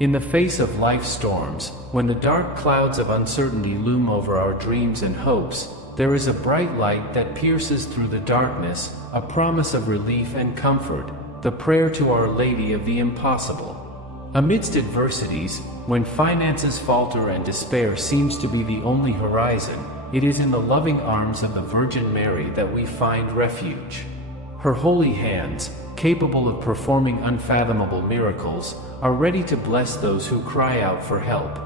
In the face of life's storms, when the dark clouds of uncertainty loom over our dreams and hopes, there is a bright light that pierces through the darkness, a promise of relief and comfort, the prayer to Our Lady of the Impossible. Amidst adversities, when finances falter and despair seems to be the only horizon, it is in the loving arms of the Virgin Mary that we find refuge. Her holy hands, capable of performing unfathomable miracles, are ready to bless those who cry out for help.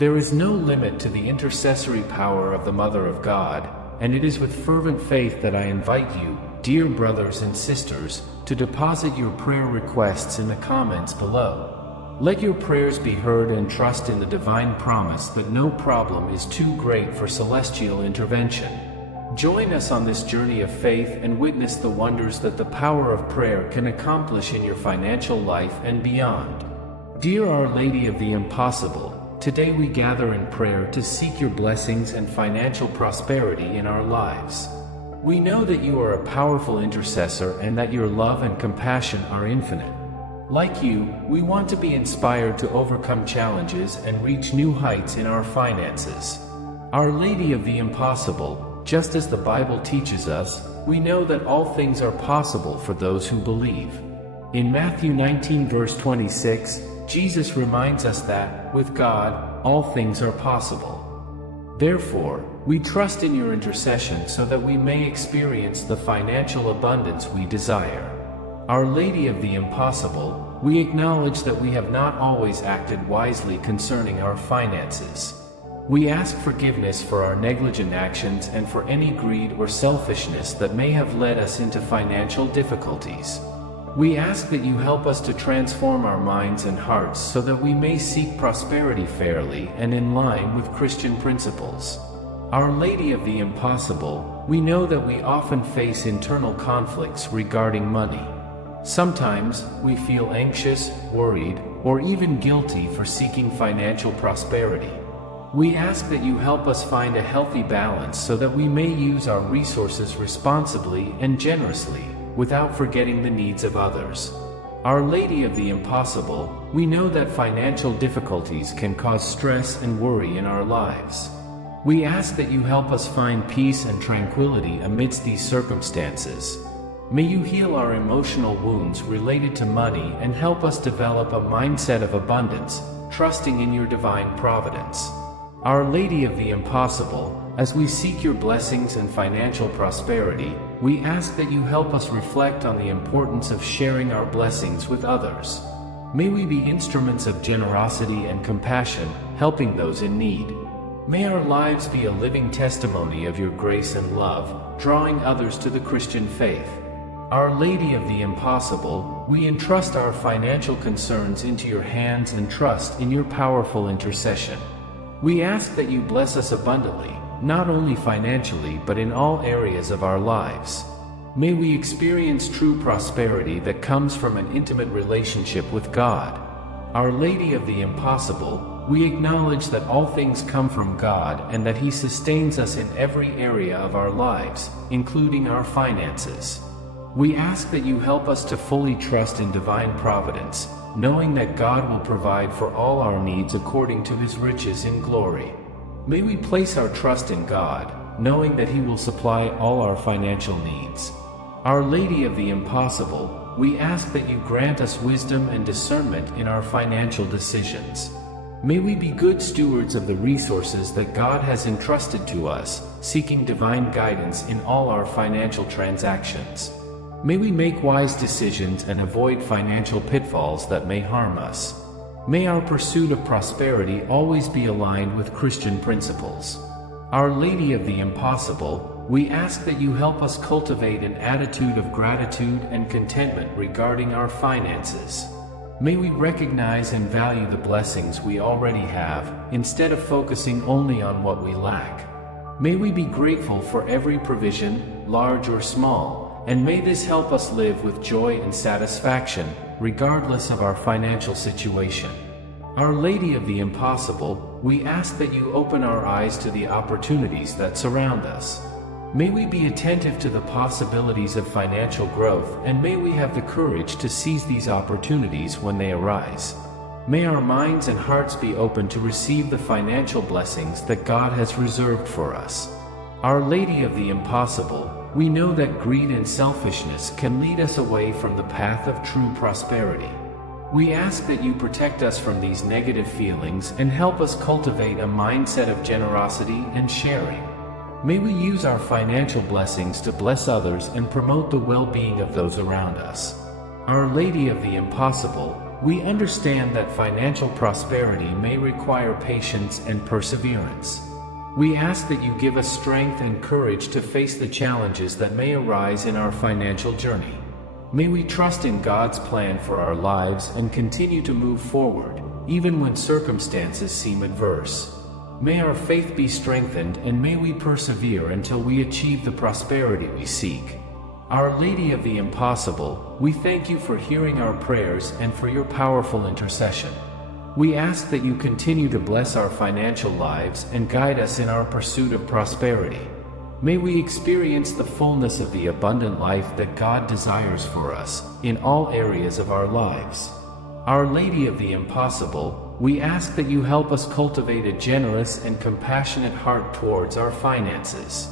There is no limit to the intercessory power of the Mother of God, and it is with fervent faith that I invite you, dear brothers and sisters, to deposit your prayer requests in the comments below. Let your prayers be heard and trust in the divine promise that no problem is too great for celestial intervention. Join us on this journey of faith and witness the wonders that the power of prayer can accomplish in your financial life and beyond. Dear Our Lady of the Impossible, today we gather in prayer to seek your blessings and financial prosperity in our lives. We know that you are a powerful intercessor and that your love and compassion are infinite. Like you, we want to be inspired to overcome challenges and reach new heights in our finances. Our Lady of the Impossible, just as the Bible teaches us, we know that all things are possible for those who believe. In Matthew 19 verse 26, Jesus reminds us that, with God, all things are possible. Therefore, we trust in your intercession so that we may experience the financial abundance we desire. Our Lady of the Impossible, we acknowledge that we have not always acted wisely concerning our finances. We ask forgiveness for our negligent actions and for any greed or selfishness that may have led us into financial difficulties. We ask that you help us to transform our minds and hearts so that we may seek prosperity fairly and in line with Christian principles. Our Lady of the Impossible, we know that we often face internal conflicts regarding money. Sometimes, we feel anxious, worried, or even guilty for seeking financial prosperity. We ask that you help us find a healthy balance so that we may use our resources responsibly and generously, without forgetting the needs of others. Our Lady of the Impossible, we know that financial difficulties can cause stress and worry in our lives. We ask that you help us find peace and tranquility amidst these circumstances. May you heal our emotional wounds related to money and help us develop a mindset of abundance, trusting in your divine providence. Our Lady of the Impossible, as we seek your blessings and financial prosperity, we ask that you help us reflect on the importance of sharing our blessings with others. May we be instruments of generosity and compassion, helping those in need. May our lives be a living testimony of your grace and love, drawing others to the Christian faith. Our Lady of the Impossible, we entrust our financial concerns into your hands and trust in your powerful intercession. We ask that you bless us abundantly, not only financially but in all areas of our lives. May we experience true prosperity that comes from an intimate relationship with God. Our Lady of the Impossible, we acknowledge that all things come from God and that He sustains us in every area of our lives, including our finances. We ask that you help us to fully trust in divine providence, knowing that God will provide for all our needs according to His riches in glory. May we place our trust in God, knowing that He will supply all our financial needs. Our Lady of the Impossible, we ask that you grant us wisdom and discernment in our financial decisions. May we be good stewards of the resources that God has entrusted to us, seeking divine guidance in all our financial transactions. May we make wise decisions and avoid financial pitfalls that may harm us. May our pursuit of prosperity always be aligned with Christian principles. Our Lady of the Impossible, we ask that you help us cultivate an attitude of gratitude and contentment regarding our finances. May we recognize and value the blessings we already have, instead of focusing only on what we lack. May we be grateful for every provision, large or small, and may this help us live with joy and satisfaction, regardless of our financial situation. Our Lady of the Impossible, we ask that you open our eyes to the opportunities that surround us. May we be attentive to the possibilities of financial growth, and may we have the courage to seize these opportunities when they arise. May our minds and hearts be open to receive the financial blessings that God has reserved for us. Our Lady of the Impossible, we know that greed and selfishness can lead us away from the path of true prosperity. We ask that you protect us from these negative feelings and help us cultivate a mindset of generosity and sharing. May we use our financial blessings to bless others and promote the well-being of those around us. Our Lady of the Impossible, we understand that financial prosperity may require patience and perseverance. We ask that you give us strength and courage to face the challenges that may arise in our financial journey. May we trust in God's plan for our lives and continue to move forward, even when circumstances seem adverse. May our faith be strengthened and may we persevere until we achieve the prosperity we seek. Our Lady of the Impossible, we thank you for hearing our prayers and for your powerful intercession. We ask that you continue to bless our financial lives and guide us in our pursuit of prosperity. May we experience the fullness of the abundant life that God desires for us in all areas of our lives. Our Lady of the Impossible, we ask that you help us cultivate a generous and compassionate heart towards our finances.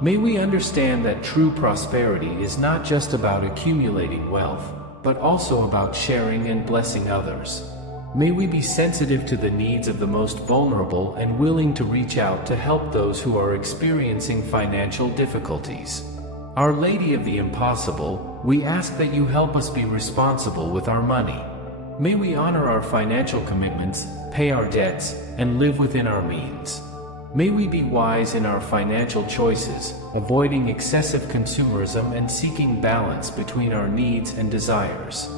May we understand that true prosperity is not just about accumulating wealth, but also about sharing and blessing others. May we be sensitive to the needs of the most vulnerable and willing to reach out to help those who are experiencing financial difficulties. Our Lady of the Impossible, we ask that you help us be responsible with our money. May we honor our financial commitments, pay our debts, and live within our means. May we be wise in our financial choices, avoiding excessive consumerism and seeking balance between our needs and desires.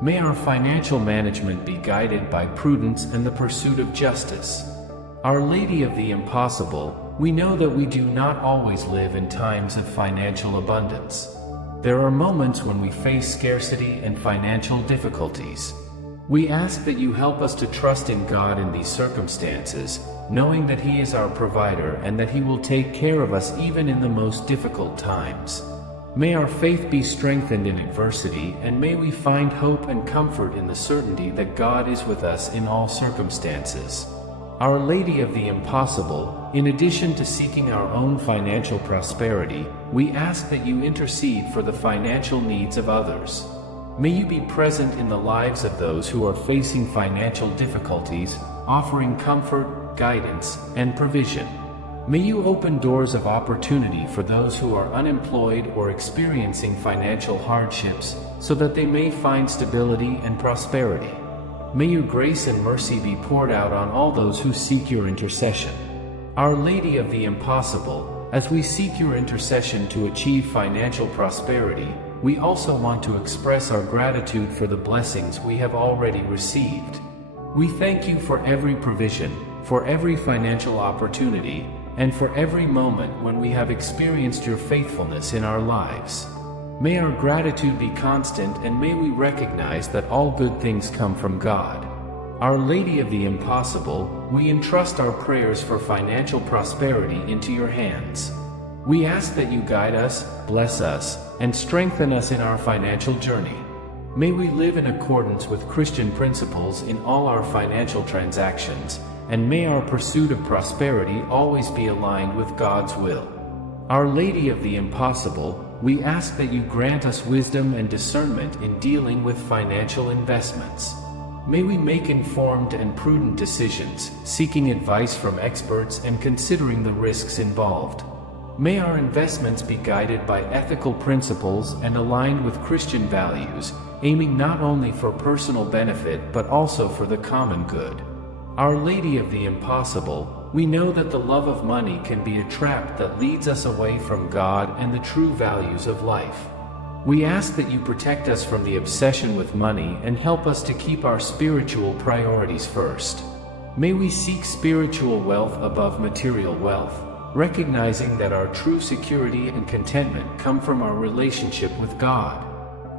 May our financial management be guided by prudence and the pursuit of justice. Our Lady of the Impossible, we know that we do not always live in times of financial abundance. There are moments when we face scarcity and financial difficulties. We ask that you help us to trust in God in these circumstances, knowing that He is our provider and that He will take care of us even in the most difficult times. May our faith be strengthened in adversity, and may we find hope and comfort in the certainty that God is with us in all circumstances. Our Lady of the Impossible, in addition to seeking our own financial prosperity, we ask that you intercede for the financial needs of others. May you be present in the lives of those who are facing financial difficulties, offering comfort, guidance, and provision. May you open doors of opportunity for those who are unemployed or experiencing financial hardships, so that they may find stability and prosperity. May your grace and mercy be poured out on all those who seek your intercession. Our Lady of the Impossible, as we seek your intercession to achieve financial prosperity, we also want to express our gratitude for the blessings we have already received. We thank you for every provision, for every financial opportunity, and for every moment when we have experienced your faithfulness in our lives. May our gratitude be constant, and may we recognize that all good things come from God. Our Lady of the Impossible, we entrust our prayers for financial prosperity into your hands. We ask that you guide us, bless us, and strengthen us in our financial journey. May we live in accordance with Christian principles in all our financial transactions, and may our pursuit of prosperity always be aligned with God's will. Our Lady of the Impossible, we ask that you grant us wisdom and discernment in dealing with financial investments. May we make informed and prudent decisions, seeking advice from experts and considering the risks involved. May our investments be guided by ethical principles and aligned with Christian values, aiming not only for personal benefit but also for the common good. Our Lady of the Impossible, we know that the love of money can be a trap that leads us away from God and the true values of life. We ask that you protect us from the obsession with money and help us to keep our spiritual priorities first. May we seek spiritual wealth above material wealth, recognizing that our true security and contentment come from our relationship with God.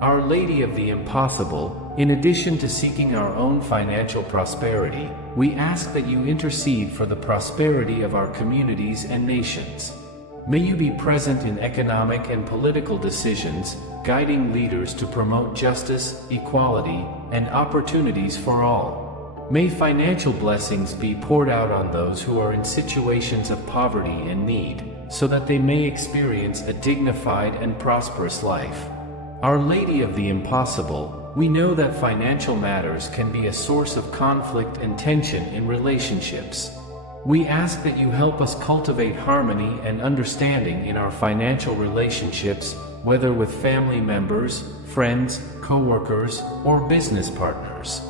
Our Lady of the Impossible, in addition to seeking our own financial prosperity, we ask that you intercede for the prosperity of our communities and nations. May you be present in economic and political decisions, guiding leaders to promote justice, equality, and opportunities for all. May financial blessings be poured out on those who are in situations of poverty and need, so that they may experience a dignified and prosperous life. Our Lady of the Impossible, we know that financial matters can be a source of conflict and tension in relationships. We ask that you help us cultivate harmony and understanding in our financial relationships, whether with family members, friends, co-workers, or business partners.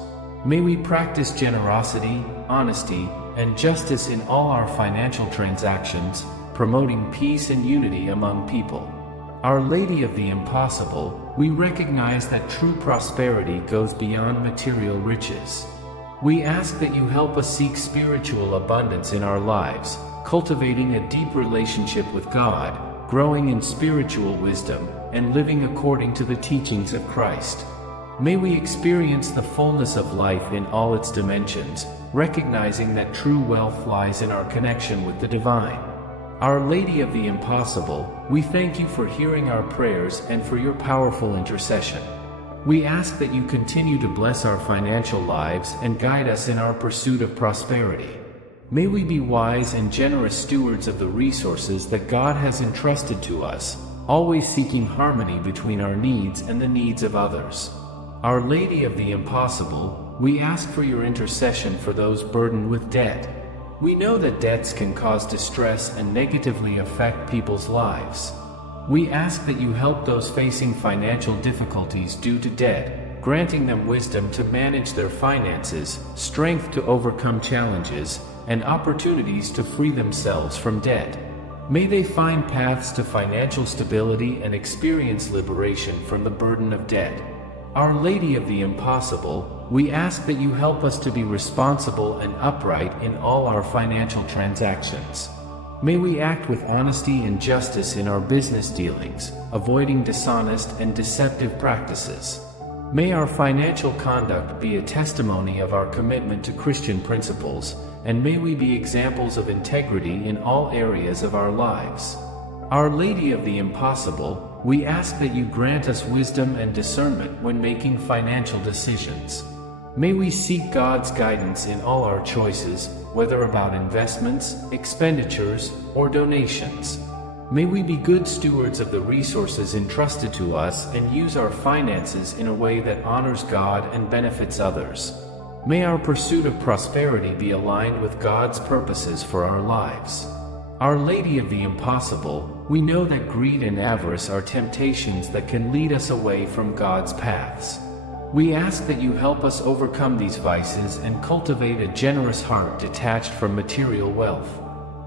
May we practice generosity, honesty, and justice in all our financial transactions, promoting peace and unity among people. Our Lady of the Impossible, we recognize that true prosperity goes beyond material riches. We ask that you help us seek spiritual abundance in our lives, cultivating a deep relationship with God, growing in spiritual wisdom, and living according to the teachings of Christ. May we experience the fullness of life in all its dimensions, recognizing that true wealth lies in our connection with the divine. Our Lady of the Impossible, we thank you for hearing our prayers and for your powerful intercession. We ask that you continue to bless our financial lives and guide us in our pursuit of prosperity. May we be wise and generous stewards of the resources that God has entrusted to us, always seeking harmony between our needs and the needs of others. Our Lady of the Impossible, we ask for your intercession for those burdened with debt. We know that debts can cause distress and negatively affect people's lives. We ask that you help those facing financial difficulties due to debt, granting them wisdom to manage their finances, strength to overcome challenges, and opportunities to free themselves from debt. May they find paths to financial stability and experience liberation from the burden of debt. Our Lady of the Impossible, we ask that you help us to be responsible and upright in all our financial transactions. May we act with honesty and justice in our business dealings, avoiding dishonest and deceptive practices. May our financial conduct be a testimony of our commitment to Christian principles, and may we be examples of integrity in all areas of our lives. Our Lady of the Impossible, we ask that you grant us wisdom and discernment when making financial decisions. May we seek God's guidance in all our choices, whether about investments, expenditures, or donations. May we be good stewards of the resources entrusted to us and use our finances in a way that honors God and benefits others. May our pursuit of prosperity be aligned with God's purposes for our lives. Our Lady of the Impossible, we know that greed and avarice are temptations that can lead us away from God's paths. We ask that you help us overcome these vices and cultivate a generous heart detached from material wealth.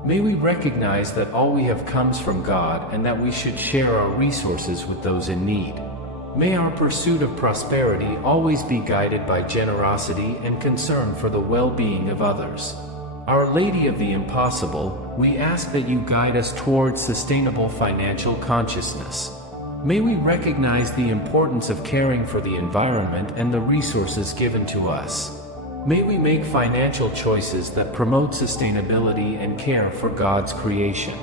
May we recognize that all we have comes from God and that we should share our resources with those in need. May our pursuit of prosperity always be guided by generosity and concern for the well-being of others. Our Lady of the Impossible, we ask that you guide us towards sustainable financial consciousness. May we recognize the importance of caring for the environment and the resources given to us. May we make financial choices that promote sustainability and care for God's creation.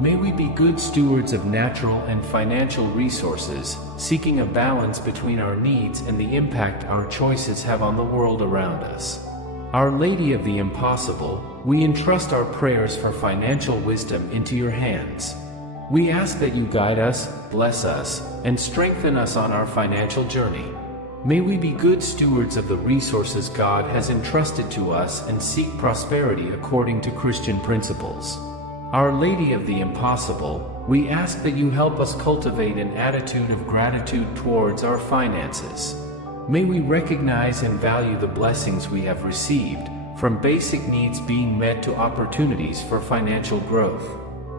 May we be good stewards of natural and financial resources, seeking a balance between our needs and the impact our choices have on the world around us. Our Lady of the Impossible, we entrust our prayers for financial wisdom into your hands. We ask that you guide us, bless us, and strengthen us on our financial journey. May we be good stewards of the resources God has entrusted to us and seek prosperity according to Christian principles. Our Lady of the Impossible, we ask that you help us cultivate an attitude of gratitude towards our finances. May we recognize and value the blessings we have received, from basic needs being met to opportunities for financial growth.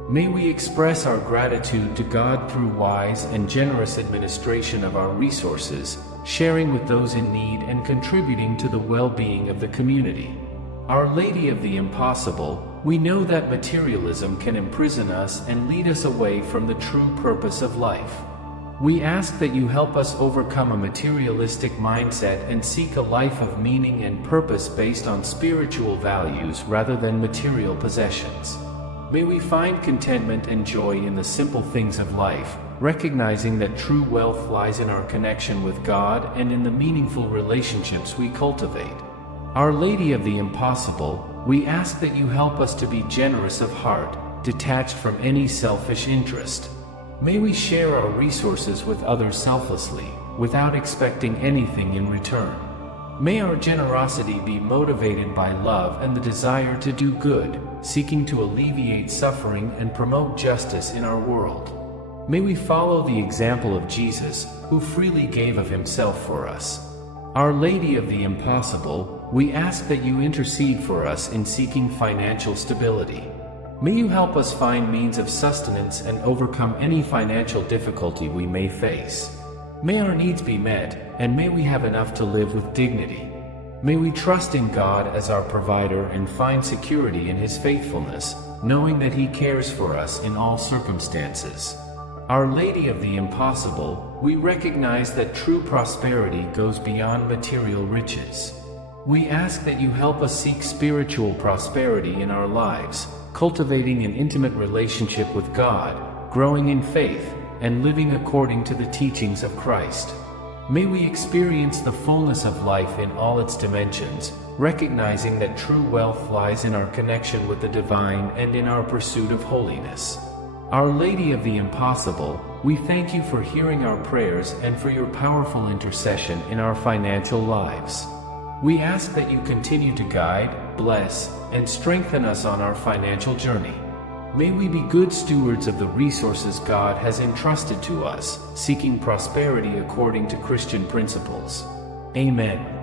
May we express our gratitude to God through wise and generous administration of our resources, sharing with those in need and contributing to the well-being of the community. Our Lady of the Impossible, we know that materialism can imprison us and lead us away from the true purpose of life. We ask that you help us overcome a materialistic mindset and seek a life of meaning and purpose based on spiritual values rather than material possessions. May we find contentment and joy in the simple things of life, recognizing that true wealth lies in our connection with God and in the meaningful relationships we cultivate. Our Lady of the Impossible, we ask that you help us to be generous of heart, detached from any selfish interest. May we share our resources with others selflessly, without expecting anything in return. May our generosity be motivated by love and the desire to do good, seeking to alleviate suffering and promote justice in our world. May we follow the example of Jesus, who freely gave of himself for us. Our Lady of the Impossible, we ask that you intercede for us in seeking financial stability. May you help us find means of sustenance and overcome any financial difficulty we may face. May our needs be met, and may we have enough to live with dignity. May we trust in God as our provider and find security in his faithfulness, knowing that he cares for us in all circumstances. Our Lady of the Impossible, we recognize that true prosperity goes beyond material riches. We ask that you help us seek spiritual prosperity in our lives, cultivating an intimate relationship with God, growing in faith, and living according to the teachings of Christ. May we experience the fullness of life in all its dimensions, recognizing that true wealth lies in our connection with the divine and in our pursuit of holiness. Our Lady of the Impossible, we thank you for hearing our prayers and for your powerful intercession in our financial lives. We ask that you continue to guide, bless, and strengthen us on our financial journey. May we be good stewards of the resources God has entrusted to us, seeking prosperity according to Christian principles. Amen.